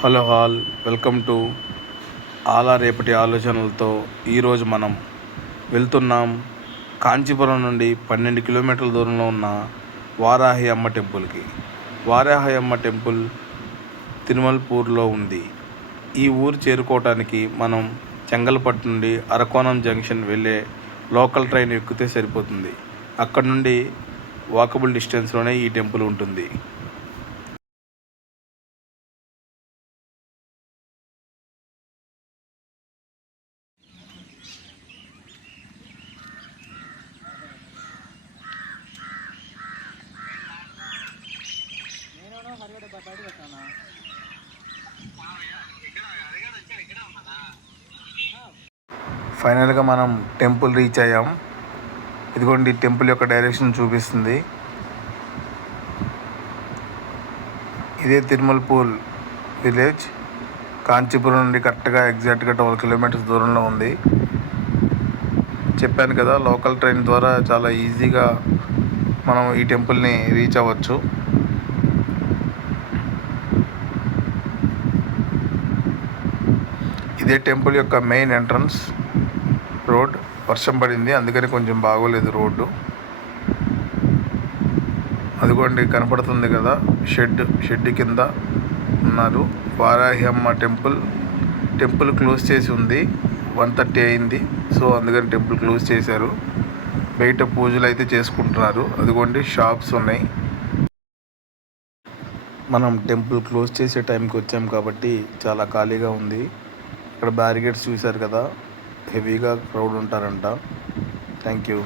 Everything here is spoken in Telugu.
హలో హాల్, వెల్కమ్ టు ఆలా రేపటి ఆలోచనలతో. ఈరోజు మనం వెళ్తున్నాం కాంచీపురం నుండి 12 కిలోమీటర్ల దూరంలో ఉన్న వారాహి అమ్మ టెంపుల్కి. వారాహి అమ్మ టెంపుల్ తిరుమల్పూర్లో ఉంది. ఈ ఊరు చేరుకోవటానికి మనం చెంగల్పట్టు నుండి అరకోణం జంక్షన్ వెళ్ళే లోకల్ ట్రైన్ ఎక్కితే సరిపోతుంది. అక్కడ నుండి వాకబుల్ డిస్టెన్స్లోనే ఈ టెంపుల్ ఉంటుంది. ఫైనల్గా మనం టెంపుల్ రీచ్ అయ్యాం. ఇదిగోండి టెంపుల్ యొక్క డైరెక్షన్ చూపిస్తుంది. ఇదే తిరుమల్పూర్ విలేజ్. కాంచీపురం నుండి కరెక్ట్గా ఎగ్జాక్ట్గా 12 కిలోమీటర్స్ దూరంలో ఉంది. చెప్పాను కదా, లోకల్ ట్రైన్ ద్వారా చాలా ఈజీగా మనం ఈ టెంపుల్ని రీచ్ అవ్వచ్చు. ఇదే టెంపుల్ యొక్క మెయిన్ ఎంట్రన్స్ రోడ్. వర్షం పడింది, అందుకని కొంచెం బాగోలేదు రోడ్డు. అదిగోండి కనపడుతుంది కదా, షెడ్ కింద ఉన్నారు. వారాహి అమ్మ టెంపుల్ క్లోజ్ చేసి ఉంది. 1:30 అయింది, సో అందుకని టెంపుల్ క్లోజ్ చేశారు. బయట పూజలు అయితే చేసుకుంటున్నారు. అదిగోండి షాప్స్ ఉన్నాయి. మనం టెంపుల్ క్లోజ్ చేసే టైంకి వచ్చాం కాబట్టి చాలా ఖాళీగా ఉంది. ఇక్కడ బ్యారికేడ్స్ చూశారు కదా, హెవీగా క్రౌడ్ ఉంటారంట. Thank you.